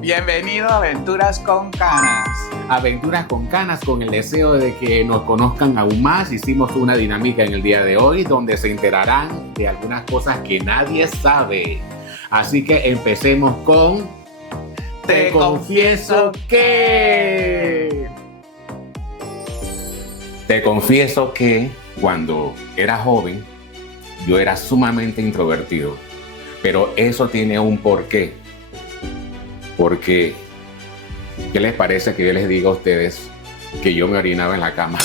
Bienvenido a Aventuras con Canas. Aventuras con Canas, con el deseo de que nos conozcan aún más. Hicimos una dinámica en el día de hoy donde se enterarán de algunas cosas que nadie sabe. Así que empecemos con Te confieso que... Te confieso que cuando era joven yo era sumamente introvertido, pero eso tiene un porqué. Porque, ¿qué les parece que yo les diga a ustedes que yo me orinaba en la cama?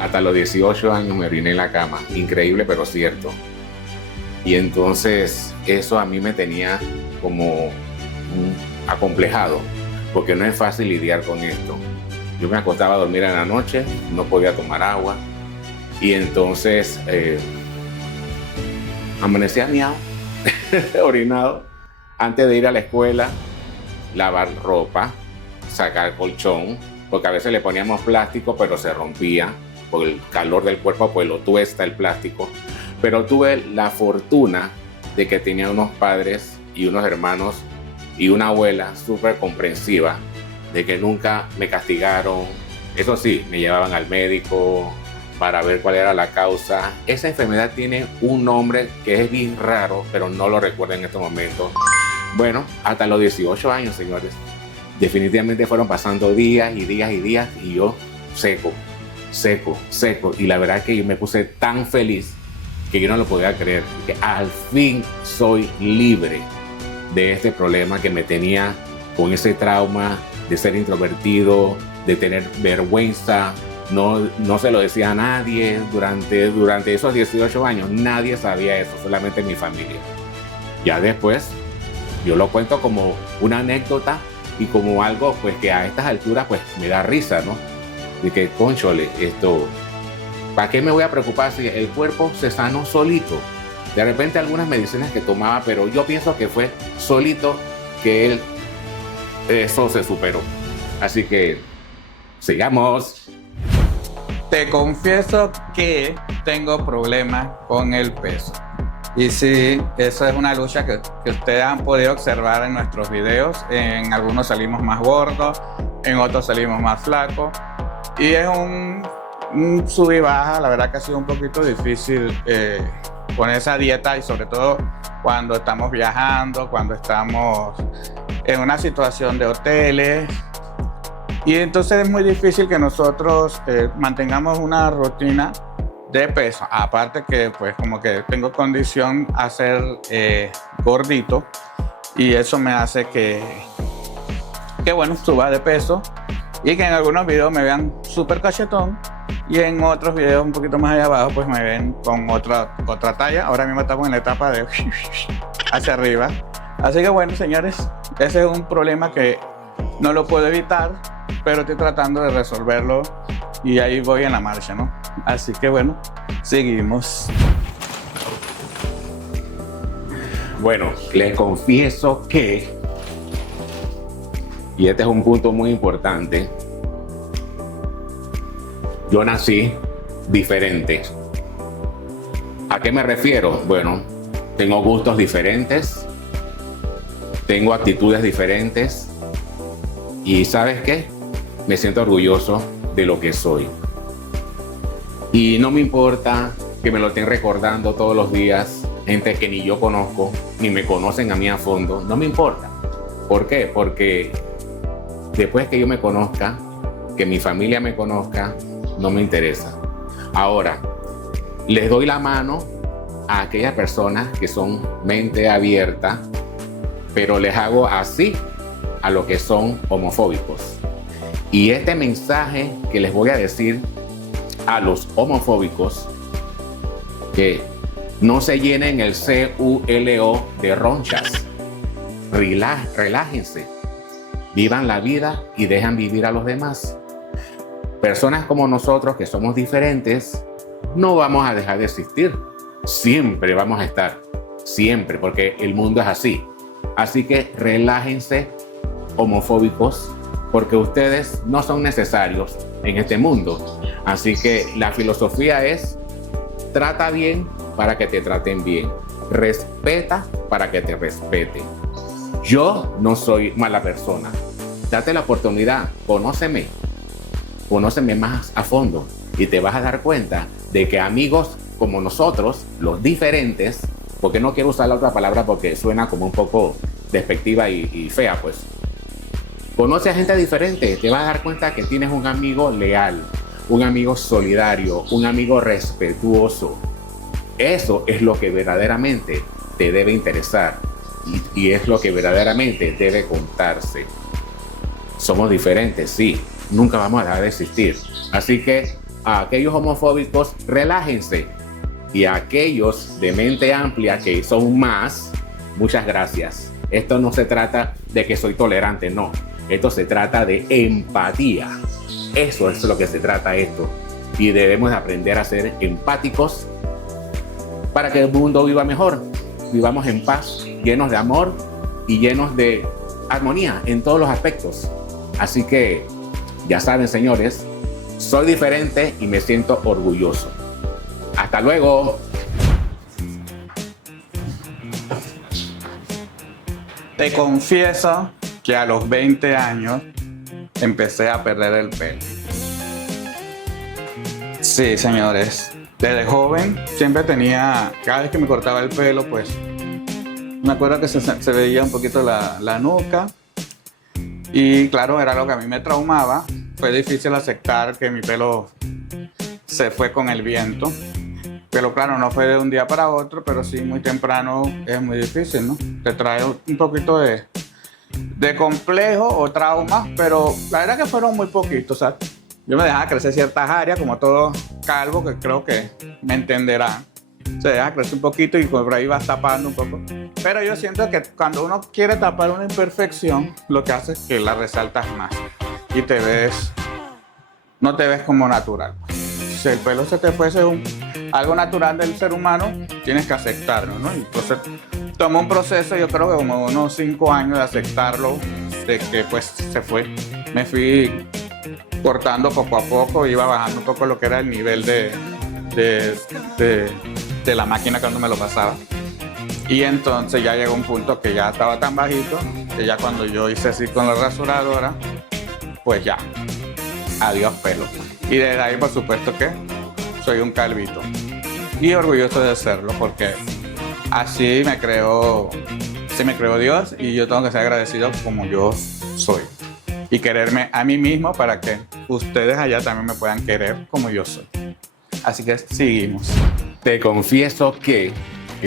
Hasta los 18 años me oriné en la cama. Increíble, pero cierto. Y entonces eso a mí me tenía como acomplejado, porque no es fácil lidiar con esto. Yo me acostaba a dormir en la noche, no podía tomar agua, y entonces amanecía miado, orinado, antes de ir a la escuela, lavar ropa, sacar colchón, porque a veces le poníamos plástico, pero se rompía por el calor del cuerpo, pues lo tuesta el plástico. Pero tuve la fortuna de que tenía unos padres y unos hermanos y una abuela súper comprensiva, de que nunca me castigaron. Eso sí, me llevaban al médico para ver cuál era la causa. Esa enfermedad tiene un nombre que es bien raro, pero no lo recuerdo en estos momentos. Bueno, hasta los 18 años, señores, definitivamente fueron pasando días y días y días, y yo seco. Y la verdad es que yo me puse tan feliz que yo no lo podía creer, que al fin soy libre de este problema que me tenía con ese trauma de ser introvertido, de tener vergüenza. No se lo decía a nadie durante esos 18 años. Nadie sabía eso, solamente mi familia. Ya después, yo lo cuento como una anécdota y como algo pues que a estas alturas pues me da risa, ¿no? De que, cónchole, ¿para qué me voy a preocupar si el cuerpo se sanó solito? De repente algunas medicinas que tomaba, pero yo pienso que fue solito que eso se superó. Así que, sigamos. Te confieso que tengo problemas con el peso. Y sí, eso es una lucha que ustedes han podido observar en nuestros videos. En algunos salimos más gordos, en otros salimos más flacos. Y es un sub y baja. La verdad que ha sido un poquito difícil con esa dieta, y sobre todo cuando estamos viajando, cuando estamos en una situación de hoteles. Y entonces es muy difícil que nosotros mantengamos una rutina de peso. Aparte que pues como que tengo condición a ser gordito, y eso me hace que bueno, suba de peso, y que en algunos videos me vean súper cachetón, y en otros videos un poquito más allá abajo pues me ven con otra talla. Ahora mismo estamos en la etapa de hacia arriba. Así que bueno, señores, ese es un problema que no lo puedo evitar, pero estoy tratando de resolverlo, y ahí voy en la marcha, ¿no? Así que bueno, seguimos. Bueno, les confieso que, y este es un punto muy importante, yo nací diferente. ¿A qué me refiero? Bueno, tengo gustos diferentes, tengo actitudes diferentes, y ¿sabes qué? Me siento orgulloso de lo que soy. Y no me importa que me lo estén recordando todos los días gente que ni yo conozco, ni me conocen a mí a fondo. No me importa. ¿Por qué? Porque después que yo me conozca, que mi familia me conozca, no me interesa. Ahora, les doy la mano a aquellas personas que son mente abierta, pero les hago así a los que son homofóbicos. Y este mensaje que les voy a decir a los homofóbicos, que no se llenen el CULO de ronchas. Relájense, vivan la vida y dejan vivir a los demás. Personas como nosotros, que somos diferentes, no vamos a dejar de existir. Siempre vamos a estar, siempre, porque el mundo es así. Así que relájense, homofóbicos, porque ustedes no son necesarios en este mundo. Así que la filosofía es: trata bien para que te traten bien. Respeta para que te respeten. Yo no soy mala persona. Date la oportunidad, conóceme más a fondo y te vas a dar cuenta de que amigos como nosotros, los diferentes, porque no quiero usar la otra palabra porque suena como un poco despectiva y fea, pues. Conoce a gente diferente, te vas a dar cuenta que tienes un amigo leal, un amigo solidario, un amigo respetuoso. Eso es lo que verdaderamente te debe interesar y es lo que verdaderamente debe contarse. Somos diferentes, sí, nunca vamos a dejar de existir. Así que a aquellos homofóbicos, relájense. Y a aquellos de mente amplia que son más, muchas gracias. Esto no se trata de que soy tolerante, no. Esto se trata de empatía. Eso es lo que se trata esto. Y debemos aprender a ser empáticos para que el mundo viva mejor. Vivamos en paz, llenos de amor y llenos de armonía en todos los aspectos. Así que, ya saben, señores, soy diferente y me siento orgulloso. ¡Hasta luego! Te confieso que a los 20 años empecé a perder el pelo. Sí, señores. Desde joven siempre tenía, cada vez que me cortaba el pelo, pues me acuerdo que se veía un poquito la nuca. Y claro, era lo que a mí me traumaba. Fue difícil aceptar que mi pelo se fue con el viento. Pero claro, no fue de un día para otro, pero sí muy temprano es muy difícil, ¿no? Te trae un poquito de complejo o traumas, pero la verdad que fueron muy poquitos, ¿sabes? Yo me dejaba crecer ciertas áreas, como todo calvo, que creo que me entenderán. Se deja crecer un poquito y por ahí vas tapando un poco. Pero yo siento que cuando uno quiere tapar una imperfección, lo que hace es que la resaltas más y no te ves como natural. Si el pelo se te fuese algo natural del ser humano, tienes que aceptarlo, ¿no? Entonces tomó un proceso, yo creo que como unos 5 años de aceptarlo, de que pues se fue. Me fui cortando poco a poco, iba bajando un poco lo que era el nivel de la máquina cuando me lo pasaba. Y entonces ya llegó un punto que ya estaba tan bajito, que ya cuando yo hice así con la rasuradora, pues ya, adiós pelo. Y desde ahí, por supuesto que soy un calvito. Y orgulloso de serlo, porque así me creó Dios y yo tengo que ser agradecido como yo soy. Y quererme a mí mismo para que ustedes allá también me puedan querer como yo soy. Así que seguimos. Te confieso que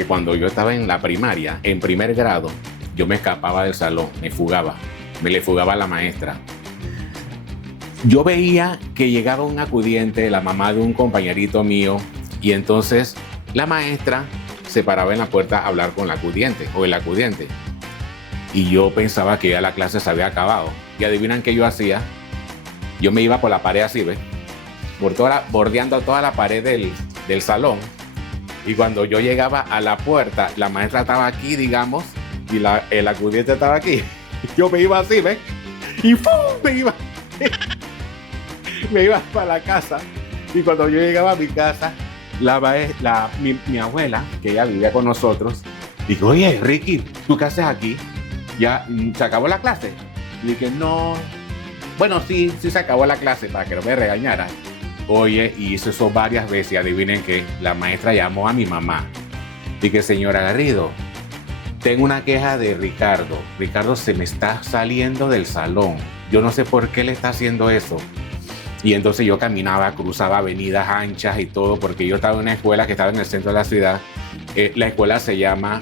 cuando yo estaba en la primaria, en primer grado, yo me escapaba del salón, me le fugaba a la maestra. Yo veía que llegaba un acudiente, la mamá de un compañerito mío, y entonces la maestra se paraba en la puerta a hablar con la acudiente o el acudiente. Y yo pensaba que ya la clase se había acabado. Y adivinan qué yo hacía. Yo me iba por la pared así, ¿ves? Bordeando toda la pared del salón. Y cuando yo llegaba a la puerta, la maestra estaba aquí, digamos, y el acudiente estaba aquí. Yo me iba así, ¿ves? Y ¡pum! Me iba para la casa. Y cuando yo llegaba a mi casa, mi abuela, que ella vivía con nosotros, dijo, oye, Ricky, ¿tú qué haces aquí? ¿Ya se acabó la clase? Y dije, no. Bueno, sí se acabó la clase para que no me regañara. Oye, y hizo eso varias veces. Adivinen que la maestra llamó a mi mamá. Dije, señora Garrido, tengo una queja de Ricardo. Ricardo se me está saliendo del salón. Yo no sé por qué le está haciendo eso. Y entonces yo caminaba, cruzaba avenidas anchas y todo, porque yo estaba en una escuela que estaba en el centro de la ciudad. La escuela se llama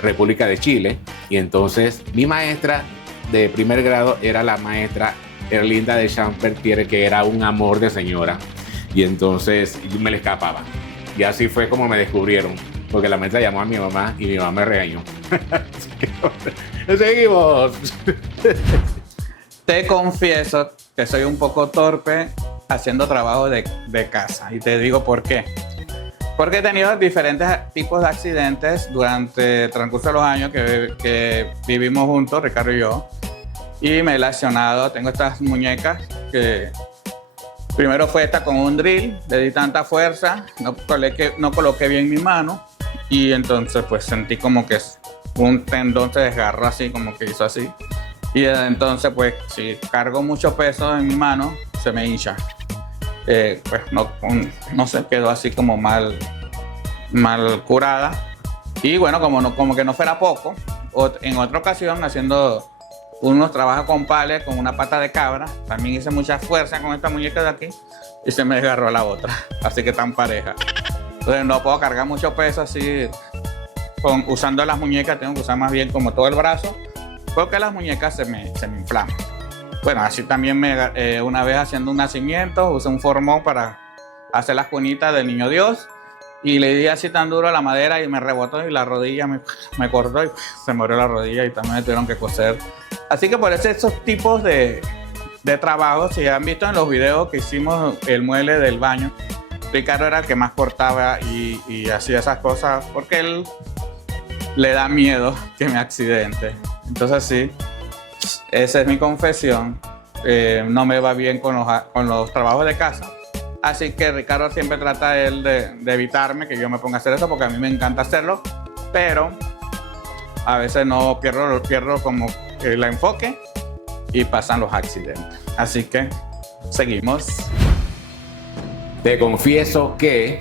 República de Chile. Y entonces mi maestra de primer grado era la maestra Erlinda de Champertier, que era un amor de señora. Y entonces yo me le escapaba. Y así fue como me descubrieron, porque la maestra llamó a mi mamá y mi mamá me regañó. Seguimos. Te confieso que soy un poco torpe haciendo trabajo de casa. Y te digo por qué. Porque he tenido diferentes tipos de accidentes durante el transcurso de los años que vivimos juntos, Ricardo y yo. Y me he lesionado. Tengo estas muñecas que Primero fue esta con un drill, le di tanta fuerza, no coloqué bien mi mano y entonces pues sentí como que un tendón se desgarró así, como que hizo así. Y desde entonces pues si cargo mucho peso en mi mano, se me hincha. Pues no se quedó así como mal curada. Y bueno, como que no fuera poco, en otra ocasión haciendo unos trabajos con pales con una pata de cabra, también hice mucha fuerza con esta muñeca de aquí y se me desgarró la otra, así que están pareja. Entonces no puedo cargar mucho peso así usando las muñecas, tengo que usar más bien como todo el brazo, porque las muñecas se me inflaman. Bueno, así también una vez haciendo un nacimiento, usé un formón para hacer las cunitas del niño Dios y le di así tan duro a la madera y me rebotó y la rodilla me cortó y se me abrió la rodilla y también me tuvieron que coser. Así que por eso esos tipos de trabajos, si han visto en los videos que hicimos el mueble del baño, Ricardo era el que más cortaba y hacía esas cosas porque él le da miedo que me accidente. Entonces sí, esa es mi confesión. No me va bien con los trabajos de casa. Así que Ricardo siempre trata él de evitarme que yo me ponga a hacer eso porque a mí me encanta hacerlo, pero a veces no pierdo como el enfoque y pasan los accidentes. Así que seguimos. Te confieso que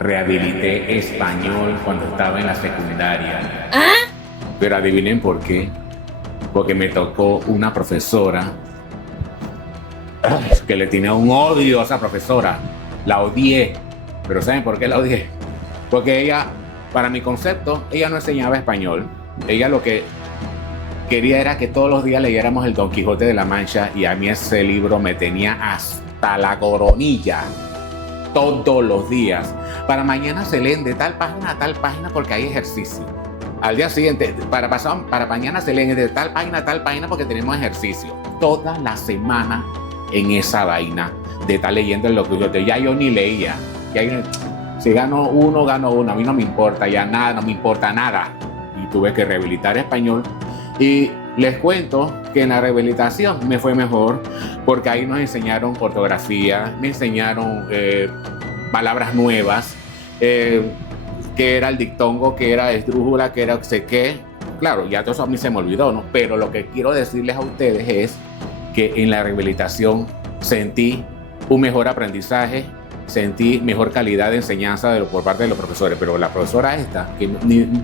rehabilité español cuando estaba en la secundaria. Pero adivinen por qué. Porque me tocó una profesora que le tenía un odio a esa profesora. La odié. Pero ¿saben por qué la odié? Porque ella, para mi concepto, ella no enseñaba español. Ella lo que quería era que todos los días leyéramos el Don Quijote de la Mancha y a mí ese libro me tenía hasta la coronilla. Todos los días. Para mañana se leen de tal página a tal página porque hay ejercicio. Al día siguiente, para mañana se leen de tal página a tal página porque tenemos ejercicio. Toda la semana en esa vaina de estar leyendo el Don Quijote. Ya yo ni leía. Si gano uno, a mí no me importa ya nada, no me importa nada. Y tuve que rehabilitar español. Y les cuento que en la rehabilitación me fue mejor porque ahí nos enseñaron ortografía, me enseñaron palabras nuevas, que era el dictongo, que era esdrújula, que era sé qué. Claro, ya todo eso a mí se me olvidó, ¿no? Pero lo que quiero decirles a ustedes es que en la rehabilitación sentí un mejor aprendizaje, sentí mejor calidad de enseñanza por parte de los profesores. Pero la profesora esta, que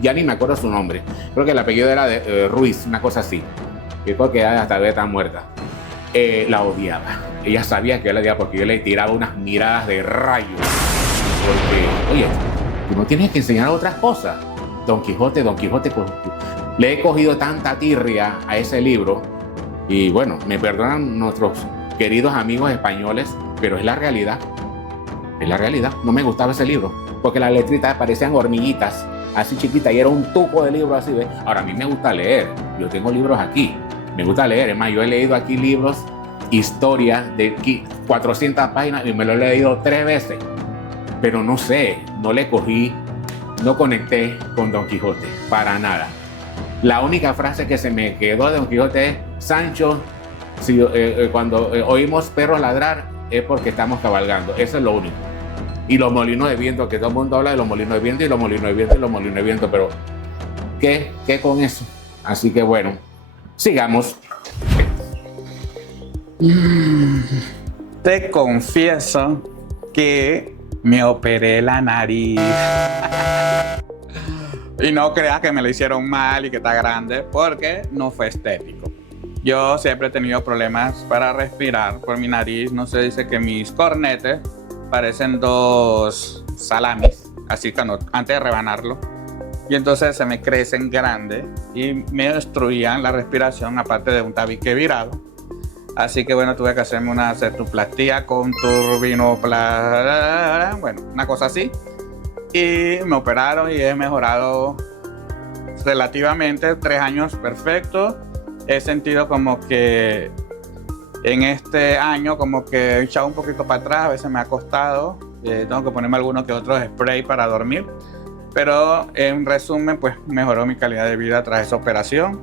ya ni me acuerdo su nombre, creo que el apellido era de Ruiz, una cosa así, que creo que hasta vez está muerta, la odiaba. Ella sabía que yo la odiaba porque yo le tiraba unas miradas de rayos. Porque, oye, tú no tienes que enseñar otras cosas. Don Quijote, le he cogido tanta tirria a ese libro. Y bueno, me perdonan nuestros queridos amigos españoles, pero es la realidad. Es la realidad. No me gustaba ese libro, porque las letritas parecían hormiguitas, así chiquitas, y era un tuco de libro así, ¿ves? Ahora, a mí me gusta leer. Yo tengo libros aquí. Me gusta leer. Es más, yo he leído aquí libros, historias de 400 páginas, y me lo he leído 3 veces. Pero no sé, no le cogí, no conecté con Don Quijote, para nada. La única frase que se me quedó de Don Quijote es: Sancho, cuando oímos perros ladrar es porque estamos cabalgando. Eso es lo único. Y los molinos de viento, que todo el mundo habla de los molinos de viento y los molinos de viento y los molinos de viento, pero ¿qué con eso? Así que bueno, sigamos. Te confieso que me operé la nariz. Y no creas que me lo hicieron mal y que está grande, porque no fue estético. Yo siempre he tenido problemas para respirar por mi nariz. No se dice que mis cornetes parecen 2 salamis, así cuando antes de rebanarlo. Y entonces se me crecen grandes y me destruían la respiración, aparte de un tabique virado. Así que bueno, tuve que hacerme una septoplastía con turbinoplastia, bueno, una cosa así. Y me operaron y he mejorado relativamente. 3 años perfecto. He sentido como que en este año como que he echado un poquito para atrás, a veces me ha costado. Tengo que ponerme algunos que otros spray para dormir. Pero en resumen, pues mejoró mi calidad de vida tras esa operación.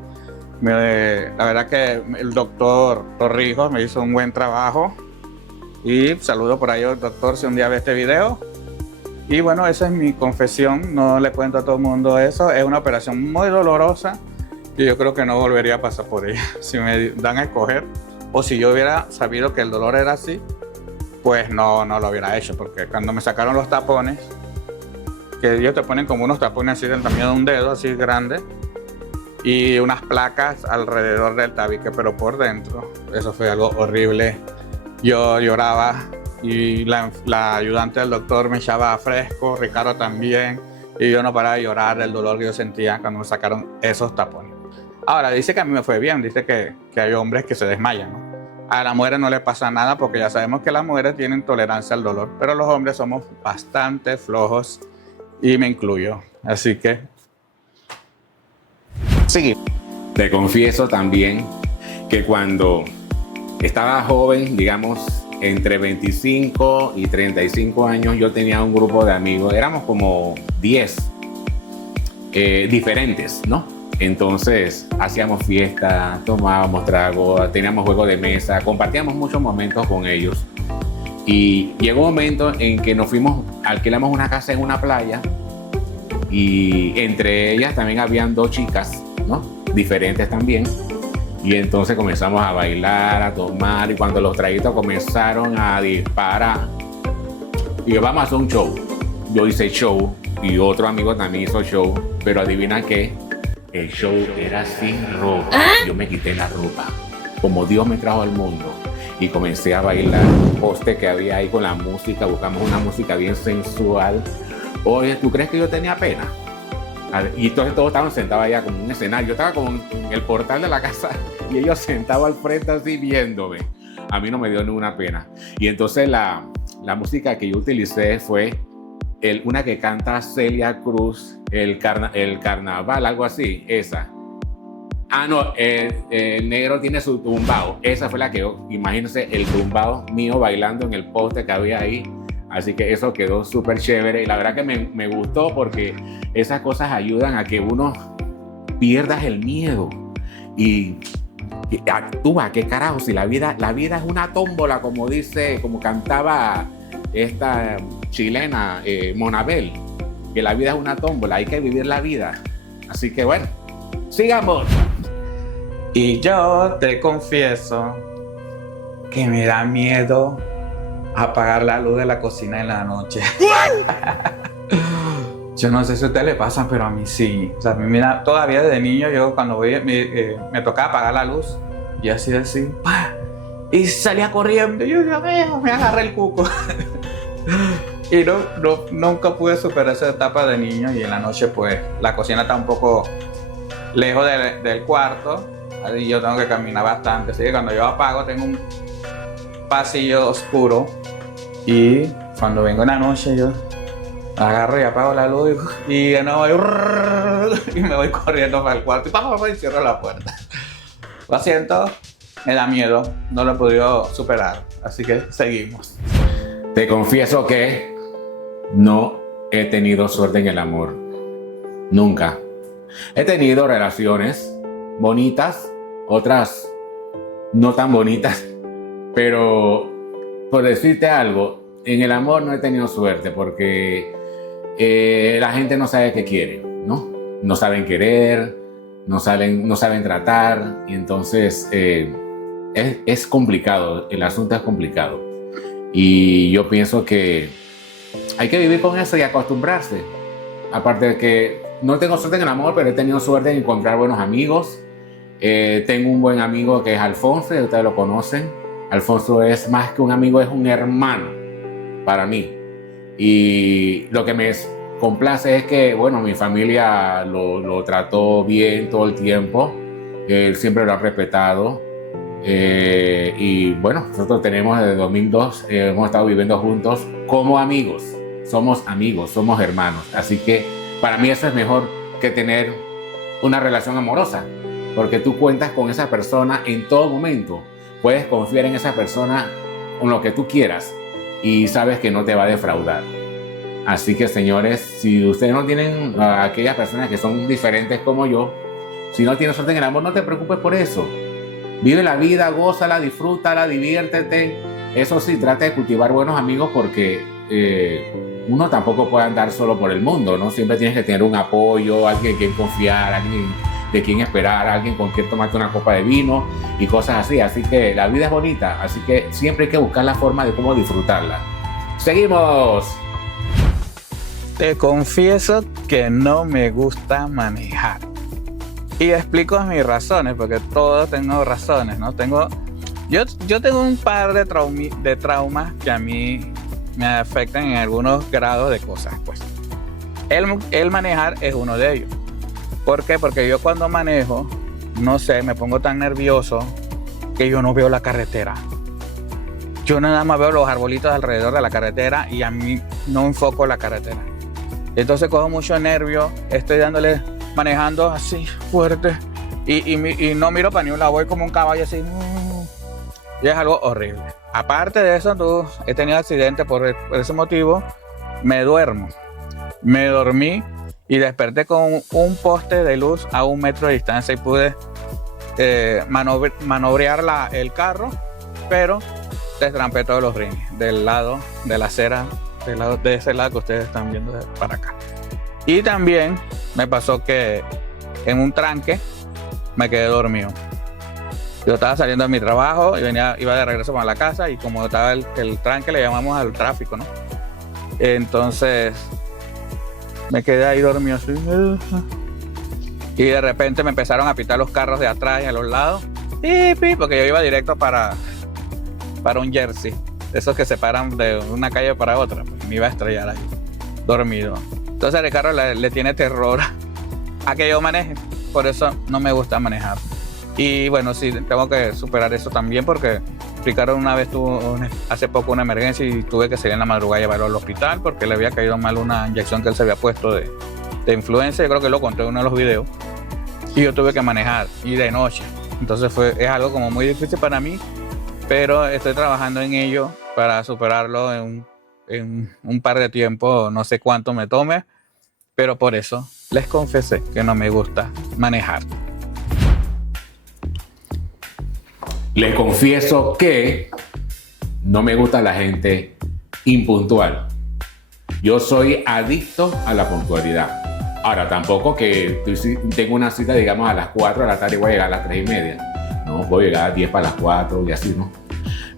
La verdad que el doctor Torrijos me hizo un buen trabajo Y saludo por ahí al doctor si un día ve este video. Y bueno, esa es mi confesión, no le cuento a todo el mundo eso. Es una operación muy dolorosa y yo creo que no volvería a pasar por ella. Si me dan a escoger, o si yo hubiera sabido que el dolor era así, pues no lo hubiera hecho, porque cuando me sacaron los tapones, que ellos te ponen como unos tapones así del tamaño de un dedo, así grande, y unas placas alrededor del tabique, pero por dentro, eso fue algo horrible. Yo lloraba y la ayudante del doctor me echaba fresco, Ricardo también, y yo no paraba de llorar del dolor que yo sentía cuando me sacaron esos tapones. Ahora, dice que a mí me fue bien, dice que hay hombres que se desmayan, ¿no? A las mujeres no les pasa nada porque ya sabemos que las mujeres tienen tolerancia al dolor, pero los hombres somos bastante flojos y me incluyo, así que sí. Te confieso también que cuando estaba joven, digamos, entre 25 y 35 años, yo tenía un grupo de amigos, éramos como 10 diferentes, ¿no? Entonces hacíamos fiesta, tomábamos trago, teníamos juegos de mesa, compartíamos muchos momentos con ellos. Y llegó un momento en que nos fuimos, alquilamos una casa en una playa y entre ellas también habían 2 chicas, ¿no? Diferentes también. Y entonces comenzamos a bailar, a tomar, y cuando los traguitos comenzaron a disparar, y yo, vamos a hacer un show. Yo hice show y otro amigo también hizo show, pero adivina qué, el show era sin ropa. Yo me quité la ropa, como Dios me trajo al mundo, y comencé a bailar un poste que había ahí con la música, buscamos una música bien sensual. Oye, ¿tú crees que yo tenía pena? Y entonces todos estaban sentados allá como en un escenario. Yo estaba como en el portal de la casa y ellos sentados al frente así viéndome. A mí no me dio ninguna pena. Y entonces la música que yo utilicé fue una que canta Celia Cruz, el carnaval, algo así, esa. Ah, no, el negro tiene su tumbao. Esa fue la que yo, imagínense, el tumbao mío bailando en el poste que había ahí. Así que eso quedó súper chévere y la verdad que me gustó porque esas cosas ayudan a que uno pierdas el miedo y actúa. ¿Qué carajo? Si la vida es una tómbola, como cantaba esta chilena, Monabel, que la vida es una tómbola, hay que vivir la vida. Así que bueno, sigamos. Y yo te confieso que me da miedo apagar la luz de la cocina en la noche. Yo no sé si a ustedes le pasan, pero a mí sí. O sea, a mí mira, todavía desde niño, yo cuando me tocaba apagar la luz, y así, ¡pah! Y salía corriendo, y yo me agarré el cuco. Y nunca pude superar esa etapa de niño, y en la noche pues la cocina está un poco lejos del cuarto, y yo tengo que caminar bastante, así que cuando yo apago tengo un pasillo oscuro, y cuando vengo en la noche yo agarro y apago la luz y de nuevo y me voy corriendo para el cuarto y cierro la puerta. Lo siento, me da miedo, no lo he podido superar, así que seguimos. Te confieso que no he tenido suerte en el amor, nunca. He tenido relaciones bonitas, otras no tan bonitas, pero por decirte algo, en el amor no he tenido suerte porque la gente no sabe qué quiere, ¿no? No saben querer, no saben tratar, y entonces es complicado, el asunto es complicado. Y yo pienso que hay que vivir con eso y acostumbrarse. Aparte de que no tengo suerte en el amor, pero he tenido suerte en encontrar buenos amigos. Tengo un buen amigo que es Alfonso, y ustedes lo conocen. Alfonso es más que un amigo, es un hermano para mí. Y lo que me complace es que, bueno, mi familia lo trató bien todo el tiempo. Él siempre lo ha respetado. Y bueno, nosotros tenemos desde 2002, hemos estado viviendo juntos como amigos. Somos amigos, somos hermanos. Así que para mí eso es mejor que tener una relación amorosa, porque tú cuentas con esa persona en todo momento. Puedes confiar en esa persona con lo que tú quieras y sabes que no te va a defraudar. Así que, señores, si ustedes no tienen a aquellas personas que son diferentes como yo, si no tienes suerte en el amor, no te preocupes por eso. Vive la vida, gózala, disfrútala, diviértete eso sí, trata de cultivar buenos amigos porque uno tampoco puede andar solo por el mundo, ¿no? Siempre tienes que tener un apoyo, alguien en quien confiar, alguien de quien esperar, alguien con quien tomarte una copa de vino y cosas así. Así que la vida es bonita, así que siempre hay que buscar la forma de cómo disfrutarla. ¡Seguimos! Te confieso que no me gusta manejar. Y explico mis razones, porque todos tengo razones, ¿no? Yo tengo un par de traumas que a mí me afectan en algunos grados de cosas, pues. El manejar es uno de ellos. ¿Por qué? Porque yo cuando manejo, no sé, me pongo tan nervioso que yo no veo la carretera. Yo nada más veo los arbolitos alrededor de la carretera y a mí no enfoco la carretera. Entonces cojo mucho nervio, estoy manejando así fuerte y no miro para ni un lado, voy como un caballo así. Y es algo horrible. Aparte de eso, he tenido accidentes por ese motivo. Me dormí y desperté con un poste de luz a 1 metro de distancia y pude manobrear el carro, pero destrampé todos los rines del lado de la acera, de ese lado que ustedes están viendo para acá. Y también me pasó que en un tranque me quedé dormido. Yo estaba saliendo de mi trabajo y iba de regreso para la casa, y como estaba el tranque, le llamamos al tráfico, ¿no? Entonces me quedé ahí dormido así, y de repente me empezaron a pitar los carros de atrás y a los lados, porque yo iba directo para un Jersey, esos que se paran de una calle para otra, pues me iba a estrellar ahí, dormido. Entonces el carro le tiene terror a que yo maneje, por eso no me gusta manejar. Y bueno, sí, tengo que superar eso también, porque Ricardo una vez tuvo hace poco una emergencia y tuve que salir en la madrugada y llevarlo al hospital porque le había caído mal una inyección que él se había puesto de influenza. Yo creo que lo conté en uno de los videos. Y yo tuve que manejar, y de noche. Entonces es algo como muy difícil para mí, pero estoy trabajando en ello para superarlo en un par de tiempo, no sé cuánto me tome, pero por eso les confesé que no me gusta manejar. Les confieso que no me gusta la gente impuntual. Yo soy adicto a la puntualidad. Ahora, tampoco que tengo una cita, digamos, a las 4 de la tarde y voy a llegar a las 3:30. No, voy a llegar a 10 para las 4 y así, ¿no?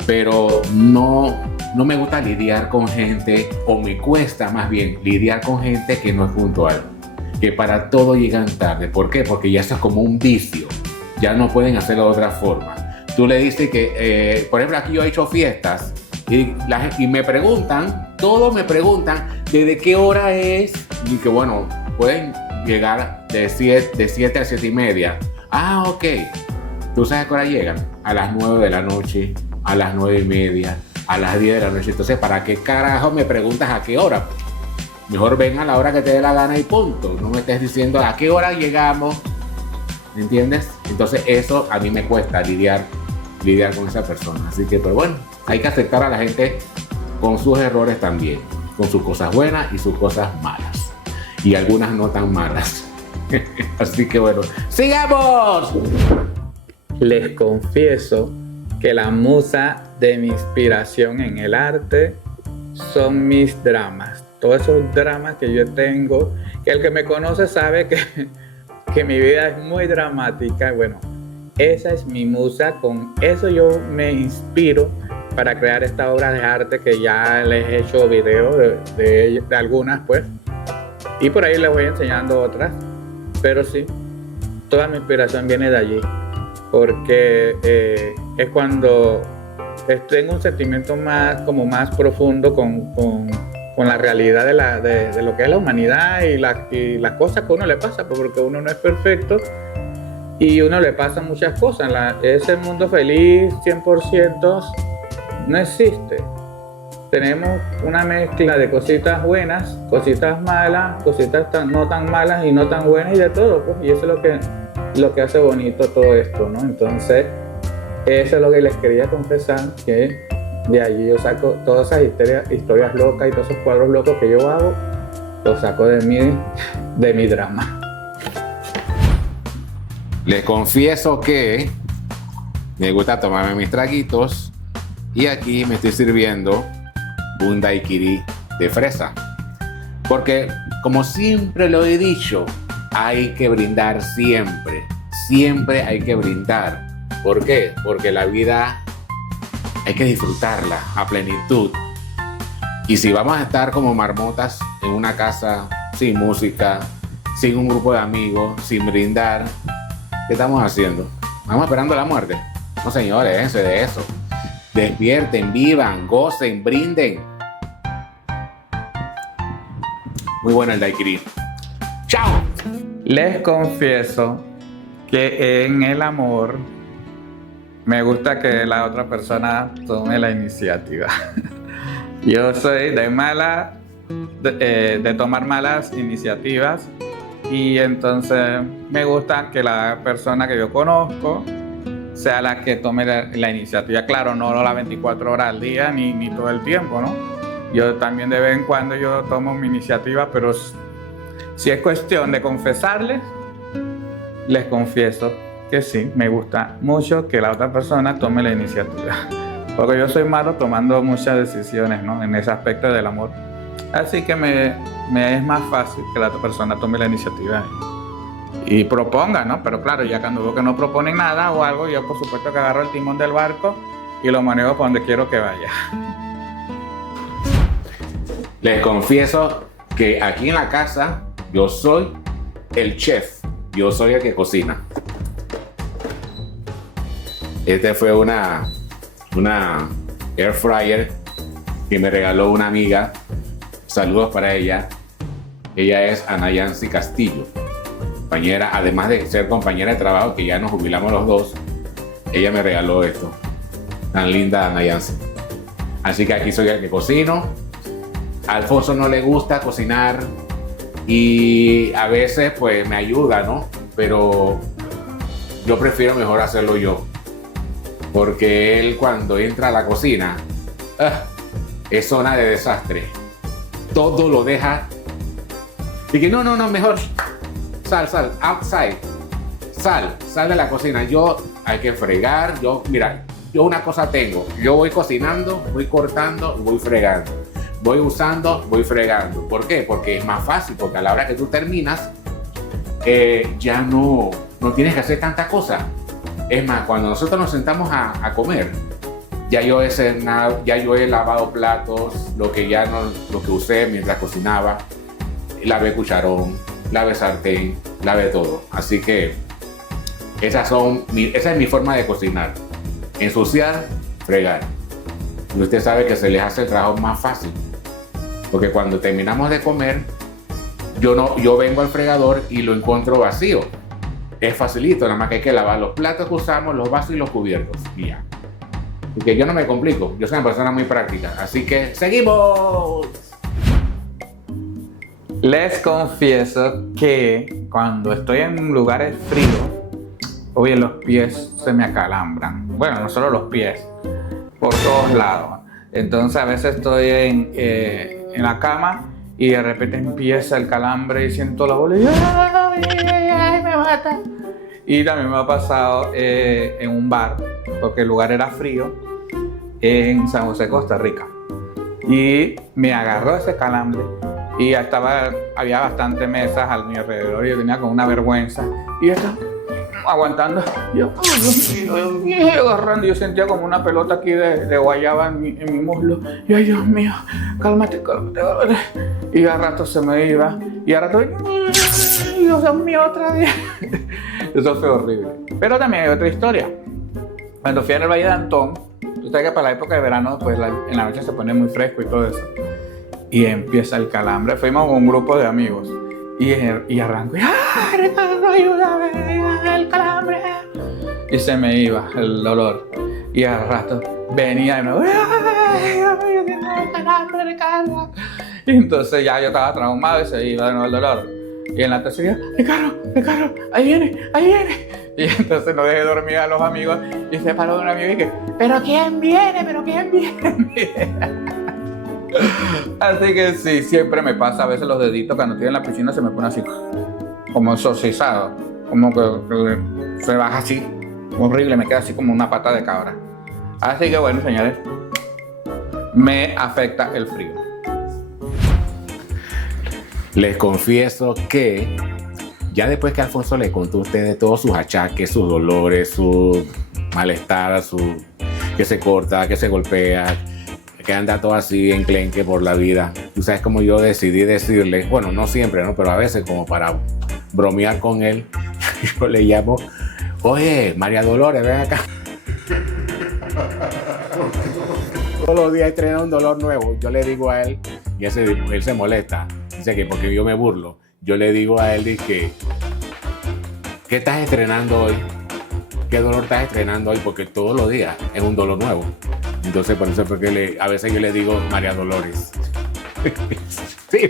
Pero no me gusta lidiar con gente, o me cuesta más bien lidiar con gente que no es puntual, que para todo llegan tarde. ¿Por qué? Porque ya eso es como un vicio. Ya no pueden hacerlo de otra forma. Tú le dices que, por ejemplo, aquí yo he hecho fiestas y me preguntan, todos me preguntan desde qué hora es, y que bueno, pueden llegar de 7 a 7:30. Ah, ok. ¿Tú sabes a qué hora llegan? A las 9 de la noche, a las 9:30, a las 10 de la noche. Entonces, ¿para qué carajo me preguntas a qué hora? Mejor ven a la hora que te dé la gana y punto. No me estés diciendo a qué hora llegamos. ¿Entiendes? Entonces eso a mí me cuesta lidiar con esa persona. Así que, pues bueno, hay que aceptar a la gente con sus errores también, con sus cosas buenas y sus cosas malas, y algunas no tan malas. Así que bueno, ¡sigamos! Les confieso que la musa de mi inspiración en el arte son mis dramas. Todos esos dramas que yo tengo, que el que me conoce sabe que mi vida es muy dramática. Bueno, esa es mi musa, con eso yo me inspiro para crear esta obra de arte, que ya les he hecho videos de algunas, pues, y por ahí les voy enseñando otras, pero sí, toda mi inspiración viene de allí, porque es cuando tengo un sentimiento más profundo con la realidad de lo que es la humanidad y las cosas que a uno le pasa, porque uno no es perfecto y a uno le pasan muchas cosas. Ese mundo feliz 100% no existe. Tenemos una mezcla de cositas buenas, cositas malas, cositas no tan malas y no tan buenas, y de todo, pues, y eso es lo que hace bonito todo esto, ¿no? Entonces, eso es lo que les quería confesar, que de allí yo saco todas esas historias locas y todos esos cuadros locos que yo hago, los saco de mi drama. Les confieso que me gusta tomarme mis traguitos Y aquí me estoy sirviendo un daiquiri de fresa. Porque, como siempre lo he dicho, hay que brindar siempre. Siempre hay que brindar. ¿Por qué? Porque la vida hay que disfrutarla a plenitud. Y si vamos a estar como marmotas en una casa sin música, sin un grupo de amigos, sin brindar, ¿qué estamos haciendo? ¿Vamos esperando la muerte? No, señores, déjense de eso. Despierten, vivan, gocen, brinden. Muy bueno el daiquiri. ¡Chao! Les confieso que en el amor me gusta que la otra persona tome la iniciativa. Yo soy de tomar malas iniciativas, y entonces me gusta que la persona que yo conozco sea la que tome la iniciativa. Claro, no las 24 horas al día ni todo el tiempo, ¿no? Yo también de vez en cuando yo tomo mi iniciativa, pero si es cuestión de confesarles, les confieso que sí, me gusta mucho que la otra persona tome la iniciativa. Porque yo soy malo tomando muchas decisiones, ¿no? En ese aspecto del amor. Así que me es más fácil que la otra persona tome la iniciativa y proponga, ¿no? Pero claro, ya cuando veo que no proponen nada o algo, yo por supuesto que agarro el timón del barco y lo manejo para donde quiero que vaya. Les confieso que aquí en la casa yo soy el chef. Yo soy el que cocina. Este fue una air fryer que me regaló una amiga. Saludos para ella. Ella es Ana Yancy Castillo, compañera, además de ser compañera de trabajo, que ya nos jubilamos los dos. Ella me regaló esto. Tan linda Ana Yancy. Así que aquí soy el que cocino. A Alfonso no le gusta cocinar y a veces pues me ayuda, ¿no? Pero yo prefiero mejor hacerlo yo. Porque él cuando entra a la cocina, es zona de desastre. Todo lo deja. Y que no, mejor sal, outside. Sal de la cocina. Hay que fregar. Mira, yo una cosa tengo. Yo voy cocinando, voy cortando, voy fregando. Voy usando, voy fregando. ¿Por qué? Porque es más fácil. Porque a la hora que tú terminas, ya no tienes que hacer tanta cosa. Es más, cuando nosotros nos sentamos a comer, ya yo he lavado platos, lo que usé mientras cocinaba, lavé cucharón, lavé sartén, lavé todo. Así que esa es mi forma de cocinar. Ensuciar, fregar. Y usted sabe que se les hace el trabajo más fácil. Porque cuando terminamos de comer, yo vengo al fregador y lo encuentro vacío. Es facilito, nada más que hay que lavar los platos que usamos, los vasos y los cubiertos. Y ya. Porque yo no me complico, yo soy una persona muy práctica. Así que, ¡seguimos! Les confieso que cuando estoy en lugares fríos, oye, los pies se me acalambran. Bueno, no solo los pies, por todos lados. Entonces a veces estoy en la cama y de repente empieza el calambre y siento la bola y ¡ay, me mata! Y también me ha pasado en un bar, porque el lugar era frío, en San José, Costa Rica. Y me agarró ese calambre y había bastantes mesas a mi alrededor y yo tenía como una vergüenza. Y yo estaba aguantando. Yo agarrando. Yo sentía como una pelota aquí de guayaba en mi muslo. Y ay, Dios mío, cálmate. Y a rato se me iba. Y a rato, Dios mío, otra vez. Eso fue horrible. Pero también hay otra historia. Cuando fui en el Valle de Antón, tú sabes que para la época de verano, pues en la noche se pone muy fresco y todo eso. Y empieza el calambre. Fuimos con un grupo de amigos. Y arranco. ¡Ah, Ricardo, ayúdame! ¡El calambre! Y se me iba el dolor. Y al rato venía de nuevo. ¡Ay, Dios mío, tengo el calambre, Ricardo! Y entonces ya yo estaba traumado y se iba de nuevo el dolor. Y en la tercera, Ricardo, ahí viene. Y entonces no dejé dormir a los amigos y se paró un amigo y que, ¿pero quién viene? Así que sí, siempre me pasa. A veces los deditos cuando estoy en la piscina se me ponen así, como exorcizado, como que se baja así, horrible, me queda así como una pata de cabra. Así que bueno, señores, me afecta el frío. Les confieso que ya después que Alfonso le contó a ustedes todos sus achaques, sus dolores, su malestar, que se corta, que se golpea, que anda todo así enclenque por la vida, tú sabes cómo yo decidí decirle, bueno, no siempre, ¿no? Pero a veces como para bromear con él, yo le llamo, oye, María Dolores, ven acá. Todos los días estrena un dolor nuevo. Yo le digo a él, y él se molesta, dice que porque yo me burlo. Yo le digo a él, dije, ¿qué estás estrenando hoy? ¿Qué dolor estás estrenando hoy? Porque todos los días es un dolor nuevo. Entonces por eso es porque a veces yo le digo María Dolores. Sí.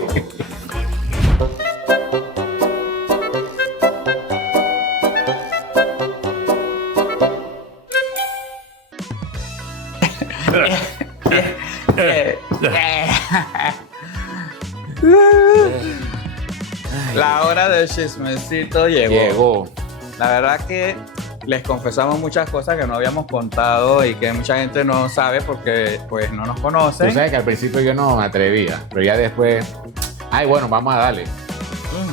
La hora del chismecito llegó. La verdad que les confesamos muchas cosas que no habíamos contado y que mucha gente no sabe porque pues no nos conocen. Tú sabes que al principio yo no me atrevía, pero ya después, ay, bueno, vamos a darle.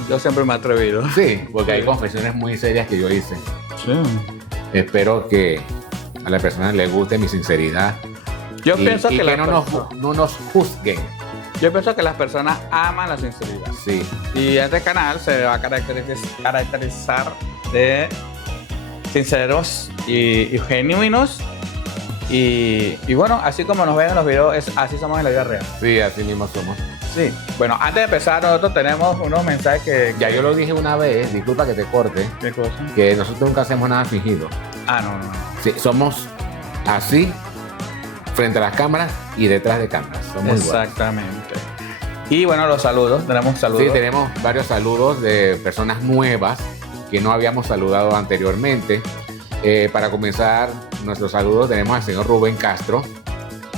Yo siempre me he atrevido. Sí, porque hay confesiones muy serias que yo hice. Sí. Espero que a las personas les guste mi sinceridad. Yo pienso que no nos juzguen. Yo pienso que las personas aman la sinceridad. Sí. Y este canal se va a caracterizar de sinceros y genuinos. Y bueno, así como nos ven en los videos, así somos en la vida real. Sí, así mismo somos. Sí. Bueno, antes de empezar, nosotros tenemos unos mensajes que... Ya yo lo dije una vez, disculpa que te corte. ¿Qué cosa? Que nosotros nunca hacemos nada fingido. Ah, no. Sí, somos así, frente a las cámaras y detrás de cámaras. Somos exactamente. Y bueno, los saludos. Tenemos saludos. Sí, tenemos varios saludos de personas nuevas que no habíamos saludado anteriormente. Para comenzar nuestros saludos tenemos al señor Rubén Castro,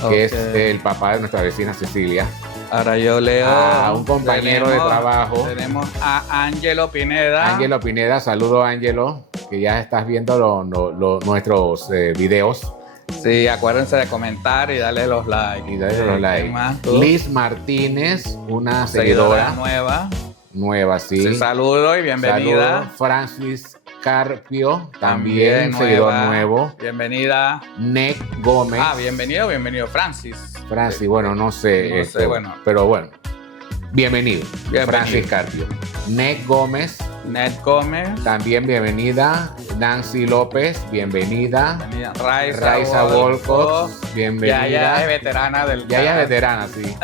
que es el papá de nuestra vecina Cecilia. Ahora yo leo a un compañero de trabajo. Tenemos a Ángelo Pineda. Ángelo Pineda, saludo Ángelo, que ya estás viendo nuestros videos. Sí, acuérdense de comentar y darle los likes. Liz Martínez, una seguidora nueva, sí. Sí, saludo y bienvenida. Saludo. Francis Carpio, también seguidor nuevo. Bienvenida. Nick Gómez. Bienvenido, Francis. Francis, bueno, no sé, bueno. Pero bueno, bienvenido. Francis Carpio. Nick Gómez. También bienvenida. Nancy López, bienvenida. Raiza Wolcott, bienvenida. Ella es veterana del canal. Ella es veterana, sí.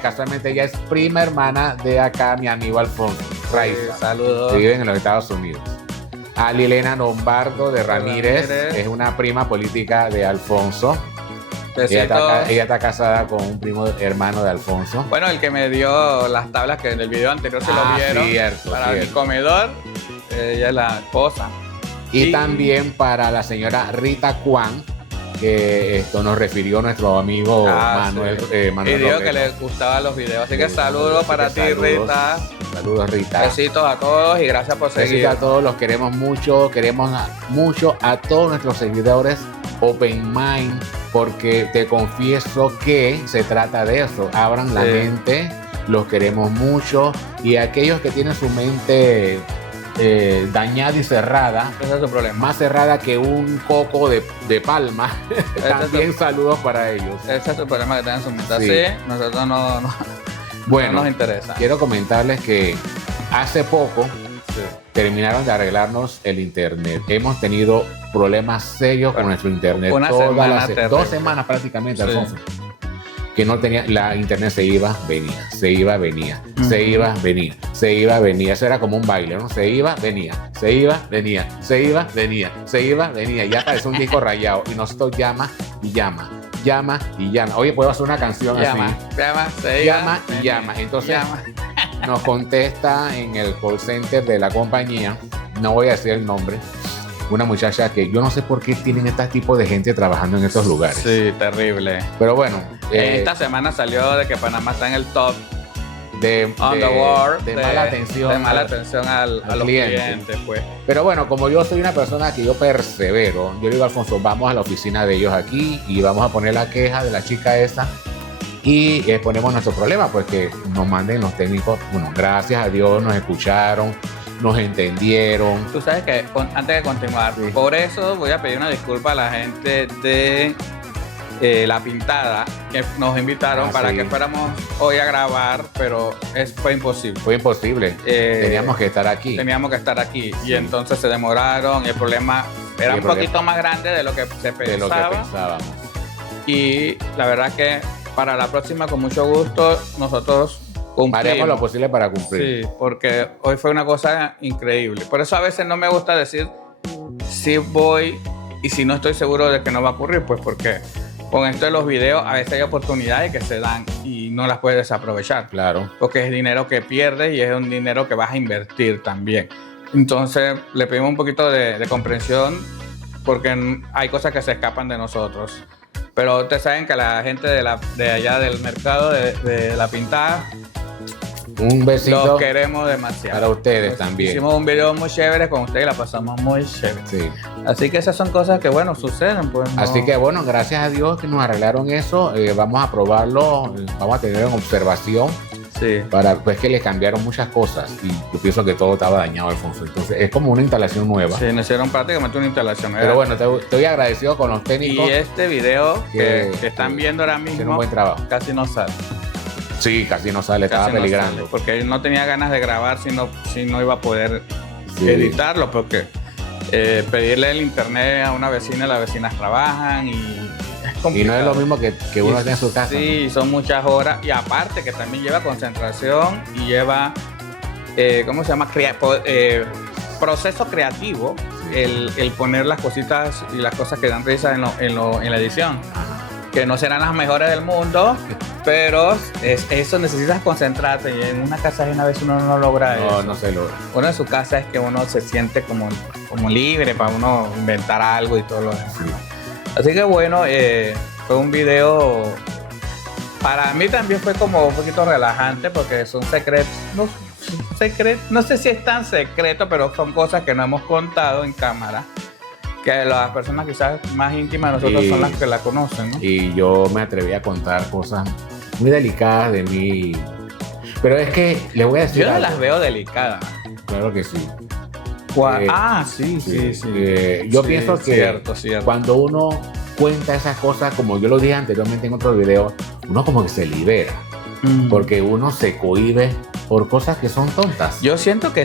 Casualmente ella es prima hermana de acá, mi amigo Alfonso. Raiza. Saludos. Que vive en los Estados Unidos. A Lilena Lombardo de Ramírez, es una prima política de Alfonso. Ella está casada con un primo hermano de Alfonso. Bueno, el que me dio las tablas que en el video anterior se lo vieron. Cierto, para mi comedor, ella es la esposa. Y también para la señora Rita Juan, que esto nos refirió nuestro amigo Manuel. Y dijo que le gustaban los videos. Así que saludos para ti, Rita. Saludos, Rita. Besitos a todos y gracias por seguir. Besitos a todos, los queremos mucho. Queremos mucho a todos nuestros seguidores Open Mind, porque te confieso que se trata de eso. Abran la mente, los queremos mucho. Y aquellos que tienen su mente dañada y cerrada, ese es su problema. Más cerrada que un coco de palma. También saludos para ellos. Ese es el problema que tienen su mente. Sí, nosotros no nos interesa. Quiero comentarles que hace poco terminaron de arreglarnos el internet. Hemos tenido problemas serios con nuestro internet. Dos semanas prácticamente, Alfonso. Que no tenía, la internet se iba, venía, se iba, venía, se iba, venía, se iba, venía. Eso era como un baile, ¿no? Se iba, venía, se iba, venía, se iba, venía, se iba, venía. Ya parece un disco rayado. Y nosotros llama y llama. Oye, puedo hacer una canción así. Llama y llama. Entonces nos contesta en el call center de la compañía, no voy a decir el nombre, una muchacha que yo no sé por qué tienen este tipo de gente trabajando en estos lugares. Sí, terrible. Pero bueno. Esta semana salió de que Panamá está en el top de mala atención a los clientes, pues. Pero bueno, como yo soy una persona que yo persevero, yo le digo a Alfonso, vamos a la oficina de ellos aquí y vamos a poner la queja de la chica esa y exponemos nuestro problema, pues que nos manden los técnicos. Bueno, gracias a Dios nos escucharon, nos entendieron. Tú sabes que antes de continuar, Sí. por eso voy a pedir una disculpa a la gente de La Pintada, que nos invitaron para sí. que fuéramos hoy a grabar, pero fue imposible. Fue imposible, teníamos que estar aquí. Teníamos que estar aquí Sí. y entonces se demoraron y el problema era Y el un poquito más grande de lo que se de lo que pensaba. pensábamos. Y la verdad que para la próxima, con mucho gusto, nosotros cumplimos. Haremos lo posible para cumplir. Sí, porque hoy fue una cosa increíble. Por eso a veces no me gusta decir si voy y si no estoy seguro de que no va a ocurrir, pues porque con esto de los videos a veces hay oportunidades que se dan y no las puedes desaprovechar. Claro. Porque es dinero que pierdes y es un dinero que vas a invertir también. Entonces le pedimos un poquito de comprensión porque hay cosas que se escapan de nosotros. Pero ustedes saben que la gente de allá del mercado de La Pintada, Un besito los queremos demasiado. para ustedes también. Hicimos un video muy chévere con ustedes y la pasamos muy chévere. Sí. Así que esas son cosas que, bueno, suceden. Pues, no- Así que bueno, gracias a Dios que nos arreglaron eso. Vamos a probarlo, vamos a tener en observación Sí. para pues que le cambiaron muchas cosas y yo pienso que todo estaba dañado, Alfonso. Entonces es como una instalación nueva. Sí, nos hicieron prácticamente una instalación. Pero bueno, estoy agradecido con los Y técnicos. este video que que- están viendo ahora Hicieron un mismo buen trabajo. casi no sale. Sí, casi no sale, estaba Casi no peligrando. sale, porque no tenía ganas de grabar si no iba a poder Sí. editarlo, porque pedirle el internet a una vecina, las vecinas trabajan y es Y complicado. no es lo mismo que uno esté en su casa. Sí, son muchas horas y aparte que también lleva concentración y lleva, ¿cómo se llama? Proceso creativo, Sí. el poner las cositas y las cosas que dan risa en la edición. Que no serán las mejores del mundo, pero eso necesitas concentrarte y en una casa ajena a veces uno no logra No, eso. no se lo. Uno en su casa es que uno se siente como libre para uno inventar algo y todo lo demás. Sí. Así que bueno, fue un video, para mí también fue como un poquito relajante porque son secretos, no sé si es tan secreto, pero son cosas que no hemos contado en cámara, que las personas quizás más íntimas de nosotros Y- son las que la conocen, ¿no? Y yo me atreví a contar cosas muy delicadas de mí. Pero es que le voy a decir Yo no algo. las veo delicadas. Claro que sí. Sí. Yo Sí, pienso que cierto. cuando uno cuenta esas cosas, como yo lo dije anteriormente en otro video, uno como que se libera. Mm. Porque uno se cohíbe por cosas que son tontas. Yo siento que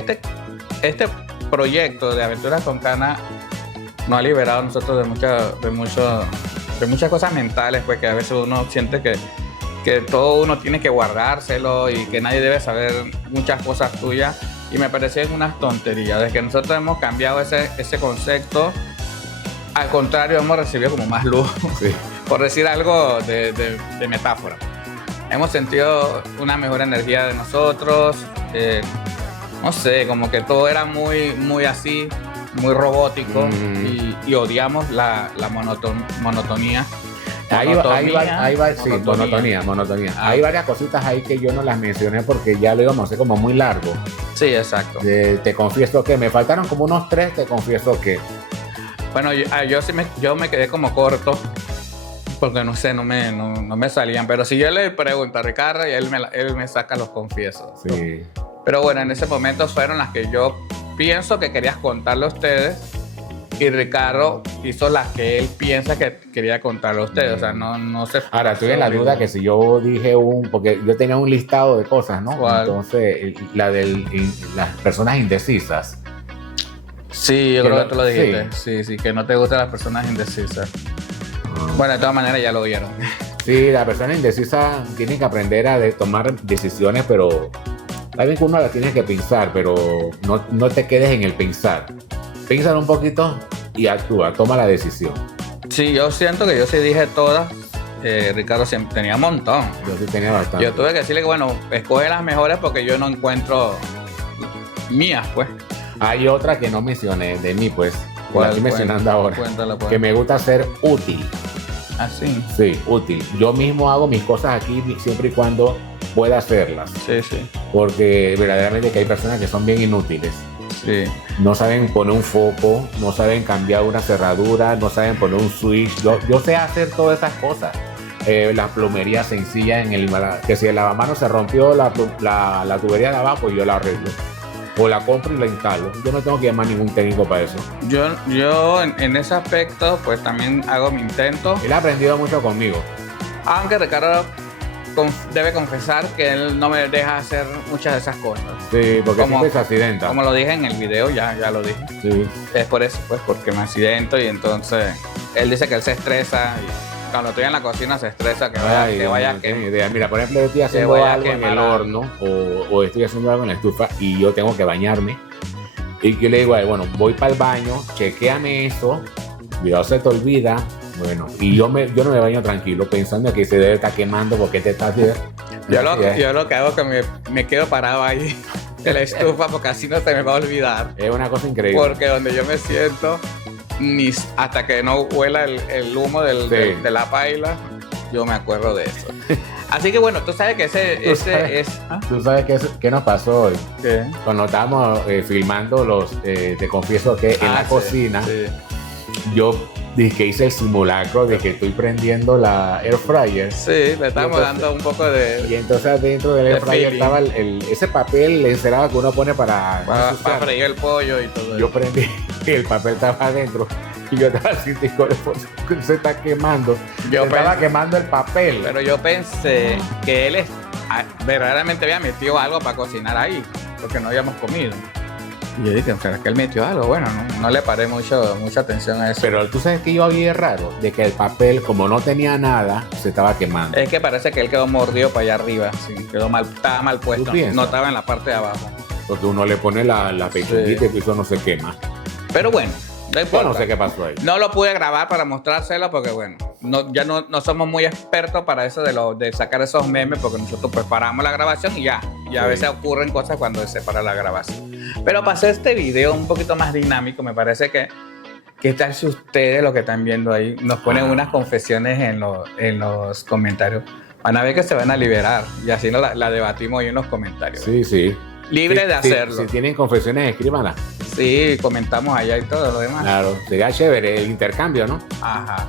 este proyecto de Aventuras con Cana nos ha liberado a nosotros de muchas cosas mentales, pues que a veces uno siente que todo uno tiene que guardárselo y que nadie debe saber muchas cosas tuyas. Y me parecían unas tonterías. Desde que nosotros hemos cambiado ese concepto, al contrario, hemos recibido como más luz, Sí. por decir algo de metáfora. Hemos sentido una mejor energía de nosotros. No sé, como que todo era muy así, muy robótico y odiamos la monotonía. Monotonía. Ah. Hay varias cositas ahí que yo no las mencioné porque ya lo íbamos a hacer como muy largo. Sí, exacto. Te confieso que me faltaron como unos 3, te confieso que. Bueno, yo me quedé como corto porque no sé, no me salían. Pero si yo le pregunto a Ricardo y él me saca los confiesos. Sí. Pero bueno, en ese momento fueron las que yo pienso que querías contarle a ustedes y Ricardo hizo las que él piensa que quería contarle a ustedes. O sea, no sé. Ahora, estoy en la duda que si yo dije porque yo tenía un listado de cosas, ¿no? ¿Cuál? Entonces, las personas indecisas. Sí, yo Que creo lo- que tú lo dijiste. Sí, que no te gustan las personas indecisas. Bueno, de todas maneras ya lo vieron. Sí, la persona indecisa tiene que aprender a tomar decisiones, pero también que uno las tiene que pensar, pero no te quedes en el pensar. Piensa un poquito y actúa, toma la decisión. Sí, yo siento que yo sí dije todas. Ricardo siempre tenía un montón. Yo sí tenía bastante. Yo tuve que decirle que, bueno, escoge las mejores porque yo no encuentro mías, pues. Hay otra que no mencioné de mí, pues, que la estoy mencionando ahora, Cuéntala, pues. que me gusta ser útil. Así. Sí, útil. Yo mismo hago mis cosas aquí siempre y cuando pueda hacerlas, Sí, sí. porque verdaderamente que hay personas que son bien inútiles. Sí. No saben poner un foco, no saben cambiar una cerradura, no saben poner un switch. Yo sé hacer todas esas cosas, la plomería sencilla en el que si el lavamanos se rompió la tubería de abajo, pues yo la arreglo. O la compro y la instalo. Yo no tengo que llamar ningún técnico para eso. Yo en ese aspecto, pues también hago mi intento. Él ha aprendido mucho conmigo. Aunque Ricardo debe confesar que él no me deja hacer muchas de esas cosas. Sí, porque siempre se accidenta. Como lo dije en el video, ya lo dije. Sí. Es por eso, pues, porque me accidento y entonces él dice que él se estresa y cuando estoy en la cocina se estresa que vaya a quemar. Mira, por ejemplo, yo estoy haciendo algo en el horno o estoy haciendo algo en la estufa y yo tengo que bañarme. Y yo le digo, bueno, voy para el baño, chequéame eso, cuidado se te olvida. Bueno, y yo no me baño tranquilo pensando que se debe estar quemando porque te está haciendo. Yo lo que hago es que me quedo parado ahí en la estufa porque así no se me va a olvidar. Es una cosa increíble. Porque donde yo me siento, hasta que no huela el humo de la paila, yo me acuerdo de eso. Así que bueno, tú sabes que ¿Tú sabes qué nos pasó hoy? ¿Qué? Cuando estábamos filmando te confieso que en la cocina, yo dije que hice el simulacro de que estoy prendiendo la air fryer. Sí, le estamos dando un poco de... Y entonces dentro del air fryer estaba ese papel encerado que uno pone para freír el pollo y todo. Yo prendí y el papel estaba adentro. Y yo estaba así, se está quemando. Estaba quemando el papel. Pero yo pensé que él verdaderamente había metido algo para cocinar ahí, porque no habíamos comido. Y yo dije, ¿será que él metió algo? Bueno, no le paré mucha atención a eso. Pero tú sabes que yo había raro, de que el papel, como no tenía nada, se estaba quemando. Es que parece que él quedó mordido para allá arriba, sí, estaba mal puesto, no estaba en la parte de abajo. Porque uno le pone la pechuguita y eso no se quema. Pero bueno, yo no sé qué pasó ahí. No lo pude grabar para mostrárselo porque bueno, ya no somos muy expertos para eso de sacar esos memes porque nosotros preparamos la grabación y a veces ocurren cosas cuando se para la grabación. Pero para hacer este video un poquito más dinámico, me parece que ¿qué tal si ustedes, lo que están viendo ahí, nos ponen unas confesiones en los comentarios? Van a ver que se van a liberar y así la debatimos ahí en los comentarios. Sí. Libre de hacerlo. Si tienen confesiones, escríbanlas. Sí, comentamos allá y todo lo demás. Claro, sería chévere el intercambio, ¿no? Ajá.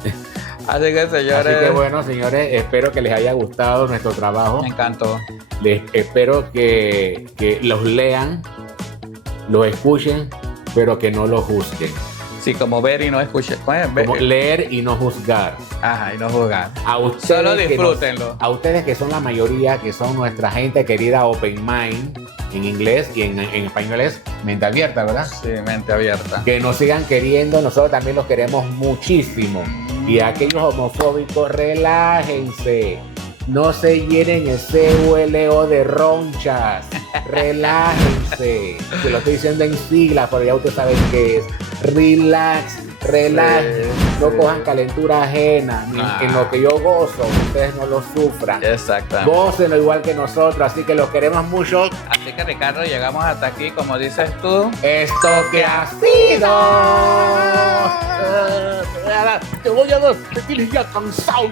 Así que, señores... Así que bueno, señores, espero que les haya gustado nuestro trabajo. Me encantó. Espero que los lean, los escuchen, pero que no los juzguen. Sí, como ver y no escuchar. Como leer y no juzgar. Ajá, y no juzgar. Solo disfrútenlo. A ustedes que son la mayoría, que son nuestra gente querida Open Mind, en inglés y en español es mente abierta, ¿verdad? Sí, mente abierta. Que nos sigan queriendo, nosotros también los queremos muchísimo. Y aquellos homofóbicos, relájense. No se llenen ese hueleo de ronchas. Relájense. Te lo estoy diciendo en siglas, pero ya ustedes saben qué es. Relax, relájense. No cojan calentura ajena. En lo que yo gozo, ustedes no lo sufran. Exactamente. Gócenlo igual que nosotros, así que los queremos mucho. Así que, Ricardo, llegamos hasta aquí, como dices tú. Esto que ha sido. Te voy a dar. Me tienes ya cansado,